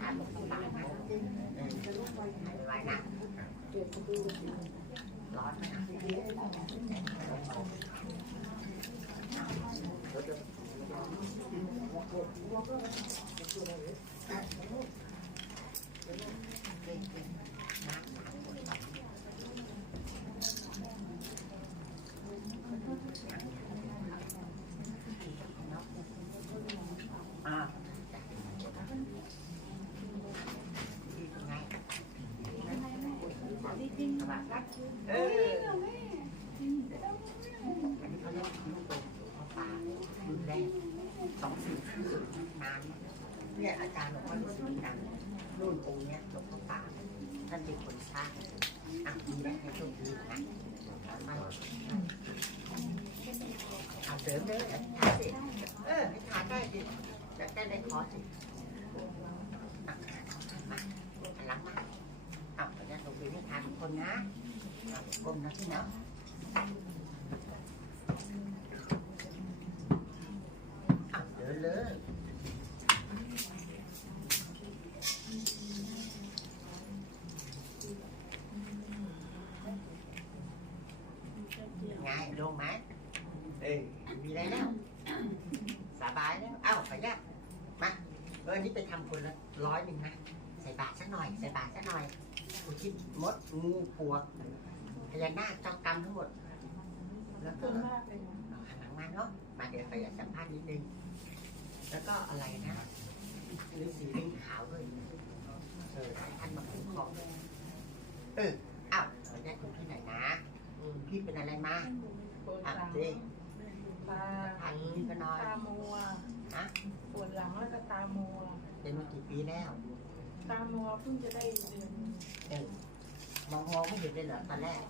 ฐานหลวงพ่อปานนะเออหายไวนะร้อนไหมนะอ่าดีเป็นไงสบายค รับเอออันนี้เขาเรียกลูกโป่งพ่อป่ารุ่นแรกสองสี่ศูนย์นานเนี่ยอาจารย์หลวงพ่อฤาษีดังรุ่นองค์เนี้ยหลวงพ่อป่าท่านเป็นคนสร้างอะดีนะในช่วงนี้นะมาเอาเสริมเลยอธิษฐานสิเอออธิษฐานได้สิแล้วได้ได้ขอสิอะมาหันหลังมาเอาขออนุญาตลงไปให้ทานทุก คนนะก้มนะพี่นะอะเดินเลยไงลงไหมเอ้ยมีอะไรแล้ว สบายแล้ว เอ้าขออนุญาตมาเออนี่ไปทำคนละร้อยหนึ่งนะ ส่บาทสักหน่อย ใส่บาทสักหน่อยกูคิดมดงูปวกพญานาคเจ้ากรรมทั้งหมด แล้วก็ส่วนมากเลยเอาหันหลังมาเนาะมาเดี๋ยวขออยากสัมภาษณ์นิดนึง แล้วก็อะไรนะฤาษีลิงขาวด้วยเออให้ท่านมาคุ้มครองเอออ้าวขออนุญาตคุณพี่หน่อยนะอืมพี่เป็นอะไรมาปวดหอะลังเจ๊ตาทานพี่ก็น้อยตามัวฮะปวดหลังแล้วก็ตามัวเป็นมากี่ปีแล้ว ตามัวเพิ่งจะได้เดือนเออมองมองไม่เห็นเลยเหรอตอนแรก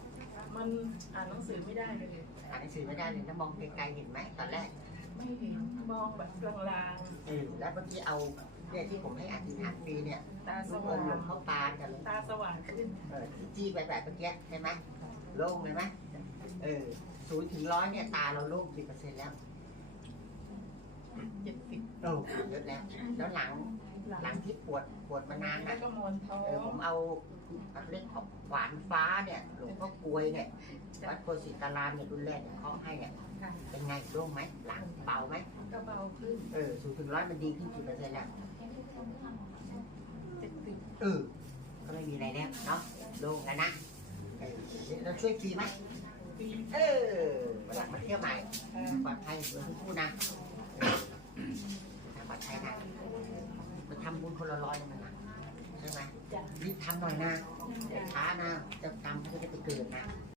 มันอ่านหนังสือไม่ได้เลยอ่านหนังสือไม่ได้เลยนะมองไกลๆเห็นไหมตอนแรก ไม่เห็นมองแบบลางเออแล้วเมื่อกี้เอาเนี่ยที่ผมให้อธิษฐานฟรีเนี่ยๆตาสลูกอว่ามหลวงงพ่อปานกับตาสว่างขึ้นเออที่จี้ไปแบบเมื่อกี้ใช่ไหมโล่งเลยไหมเออศูนย์ถึงร้อยเนี่ยตาเราโล่งกี่เปอร์เซ็นต์แล้ว เจ็ดสิบโอ้เยอะแล้ว แล้วหลัง หลังหลังที่ปวดปวดมานานแล้นะวก็มวนท้อเออง ผมเอาเล่นของหวานฟ้าเนี่ยหลวงพ่อกลวยเนี่ยวัดโพสิตารามเนี่ยรุ่นแรกเนี่ยเขาให้เนี่ยค่ะ เป็นไงโล่งไหมหลังเบาไหมก็เบาขึ้นเออศูนย์ถึงร้อยมันดีขึ้นกี่เปอร์เซ็นต์แล้วเจ็ดสิบเออก็ไม่มีอะไรแล้วเนาะโล่งแล้วนะเออเราช่วยฟรีไหมปีเออวันหลังมาเที่ยวใหม่ ค่ะปลอดภัยเหมือนทุกคู่นะทางปลอดภัยนะมา ทำบุญคนละร้อยนึงนะใช่ไหมจ้ะรีบทำหน่อยนะอย่าช้านะจะกรรมเขาจะได้ไปเกิดนะ